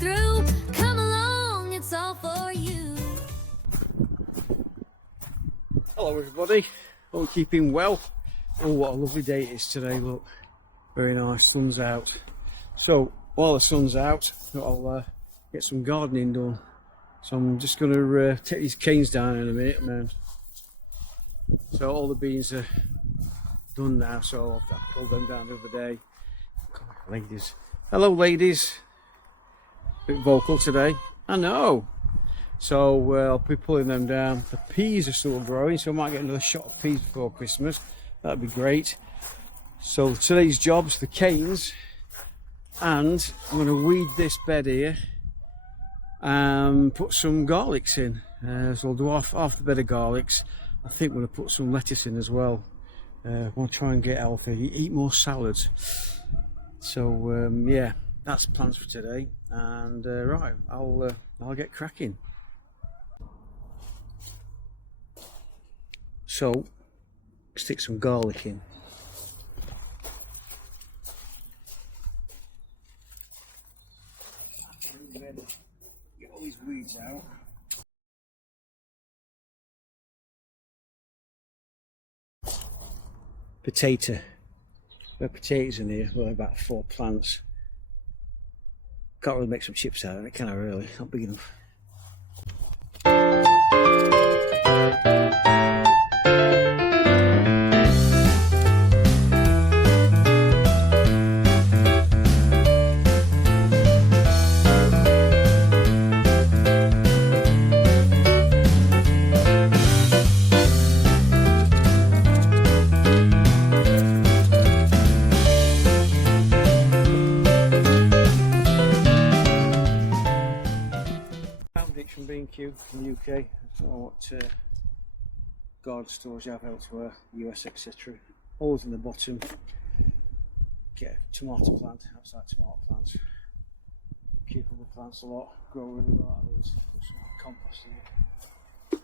through. Come along, it's all for you. Hello everybody, hope you're keeping well. Oh, what a lovely day it is today, look. Very nice, sun's out. So, while the sun's out, I'll get some gardening done. So I'm just going to take these canes down in a minute, man. So all the beans are done now, so I pulled them down the other day. Come on, ladies. Hello ladies. Bit vocal today, I know. So I'll be pulling them down. The peas are still growing, so I might get another shot of peas before Christmas. That'd be great. So today's job's the canes, and I'm going to weed this bed here and put some garlics in. So I'll do half the bed of garlics. I think we're going to put some lettuce in as well. I want to try and get healthy, eat more salads. So yeah, that's plans for today. And right, I'll get cracking. So stick some garlic in. Get all these weeds out. Potato. There are potatoes in here, well, about 4 plants. Can't really make some chips out of it, can I really? Not big enough. From B&Q from the UK. I don't know what garden stores you have elsewhere, US, etc. Always in the bottom. Get a tomato plant, outside tomato plants, cucumber plants a lot, grow really well. Those. Put some compost in it.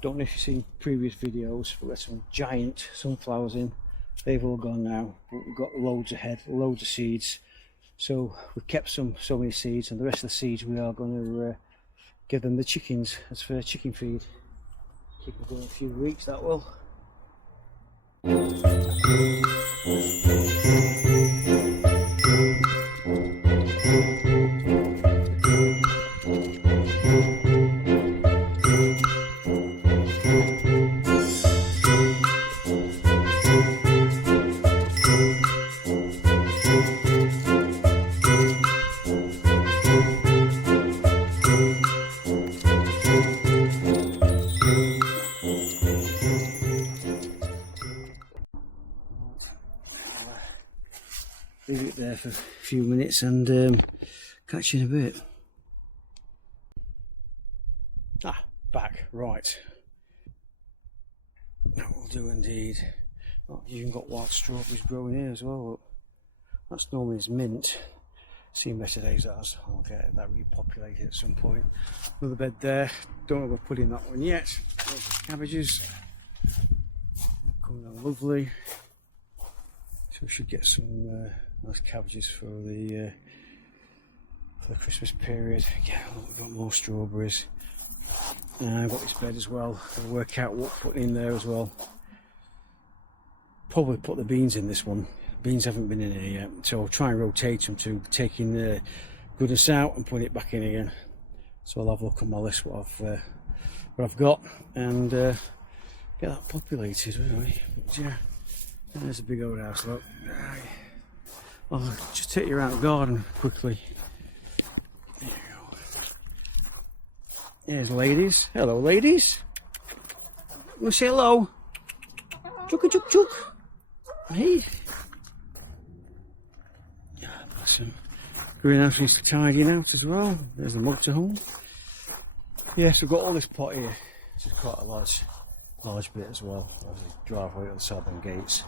Don't know if you've seen previous videos, but there's some giant sunflowers in. They've all gone now, but we've got loads ahead, loads of seeds. So we've kept so many seeds, and the rest of the seeds we are going to give them the chickens as for chicken feed. Keep them going a few weeks, that will. Leave it there for a few minutes and catch you in a bit. Back, right. That will do indeed. Oh, you've even got wild strawberries growing here as well. Look. That's normally as mint. Seen better days as I'll get that repopulated at some point. Another bed there. Don't know if I've put in that one yet. There's the cabbages. Coming on lovely. So we should get some nice cabbages for the Christmas period. Yeah, we've got more strawberries. I've got this bed as well. I'll work out what to put in there as well. Probably put the beans in this one. Beans haven't been in here yet, so I'll try and rotate them to taking the goodness out and put it back in again. So I'll have a look on my list what I've got and get that populated really. But yeah, there's a big old house. Look. I'll just take you around the garden quickly. There you go. There's ladies. Hello, ladies. You want to say hello? Chuk chuk chuk. Hey. Bless him. Greenhouse needs to tidying out as well. There's the motorhome. Yes, we've got all this pot here. This is quite a large bit as well. There's a driveway on the side and gates.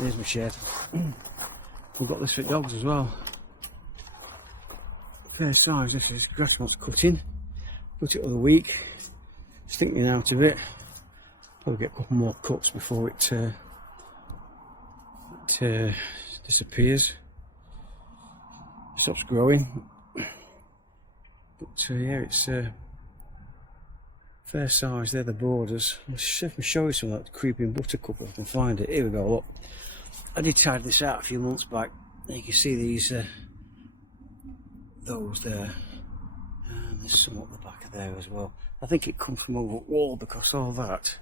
There's my shed. We've got this for dogs as well. Fair size, this is grass wants cutting. Cut it the other week. Stinking out of it. Probably get a couple more cuts before it it disappears, stops growing. But yeah, it's fair size. They're the borders. I'll see if I can show you some of that creeping buttercup if I can find it. Here we go. Look, I did try this out a few months back. You can see these, those there, and there's some up the back of there as well. I think it comes from over the wall because all that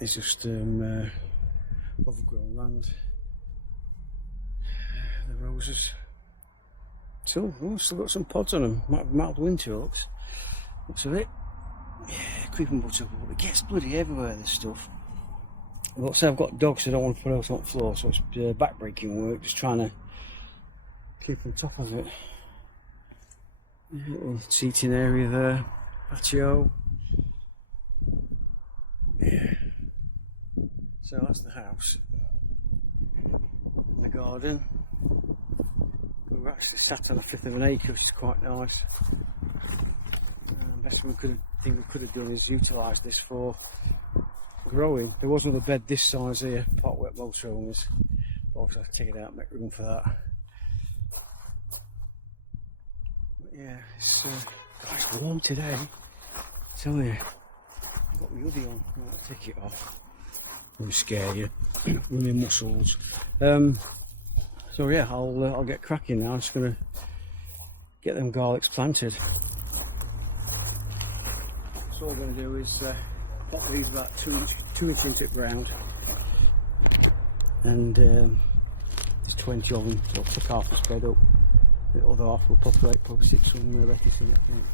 is just overgrown land. The roses. Still got some pods on them. Might have mild winter looks. Looks of it. Yeah, creeping buttercup. It gets bloody everywhere, this stuff. But so I've got dogs, so I don't want to put it on the floor, so it's back-breaking work, just trying to keep on top of it. Little seating area there, patio. Yeah. So that's the house. And the garden. We're actually sat on a fifth of an acre, which is quite nice. Best thing we could have done is utilise this for growing. There wasn't a bed this size here, part wet motorhomes, but obviously I'll take it out and make room for that. But yeah, it's warm today, I tell you. I've got my hoodie on, I'll take it off. Won't scare you, running muscles. So yeah, I'll get cracking now. I'm just gonna get them garlics planted. So all I'm going to do is pot these about 2 inch into the ground, and there's 20 of them, so I'll pick half the spread up. The other half will populate, probably 6 some lettuce in it, I think.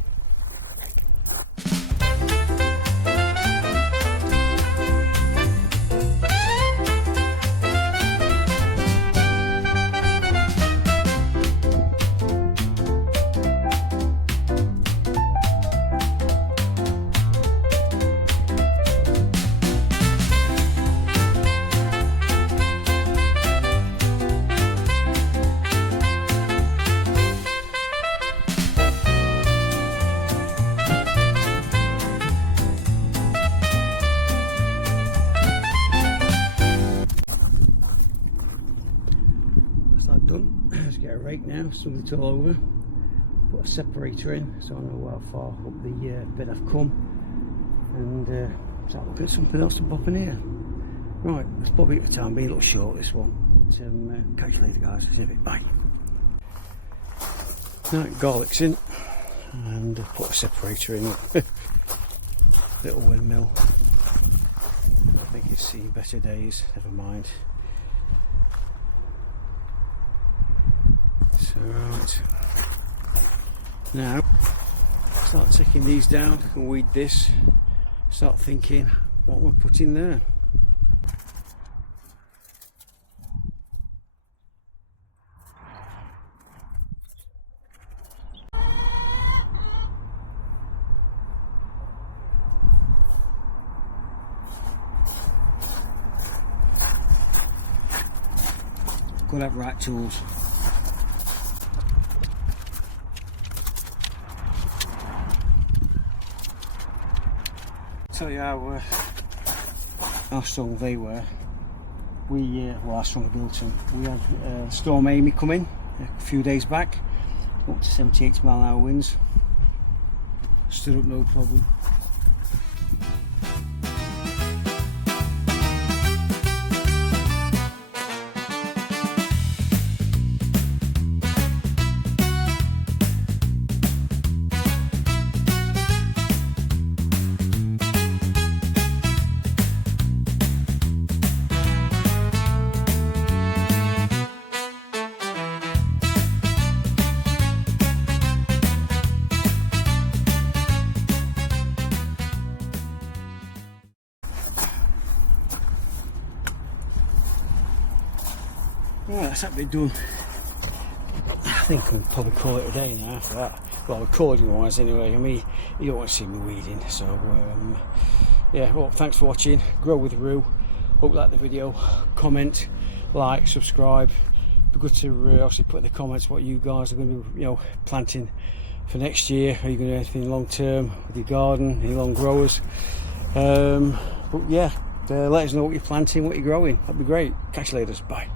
Get a rake now, smooth it all over, put a separator in so I know how far up the bed I've come, and start looking at something else to pop in here. Right, that's probably at the time being a little short, this one. But, catch you later, guys. See you in a bit. Bye. Right, garlic's in, and put a separator in. Little windmill. I think it's seen better days, never mind. So right, now start taking these down and weed this, start thinking what we're putting there. Got to have right tools. Tell you how strong they were. Well, how strong I built them. We had Stormy come in a few days back, up to 78 mile an hour winds. Stood up no problem. Well, that's that bit done. I think I'll probably call it a day now after that. Well, recording wise anyway. I mean, you don't want to see me weeding, so yeah, well, thanks for watching. Grow with Roo. Hope you like the video. Comment, like, subscribe. It'd be good to obviously put in the comments what you guys are going to be, planting for next year. Are you going to do anything long term with your garden, any long growers? But yeah, let us know what you're planting, what you're growing. That'd be great. Catch you later. Bye.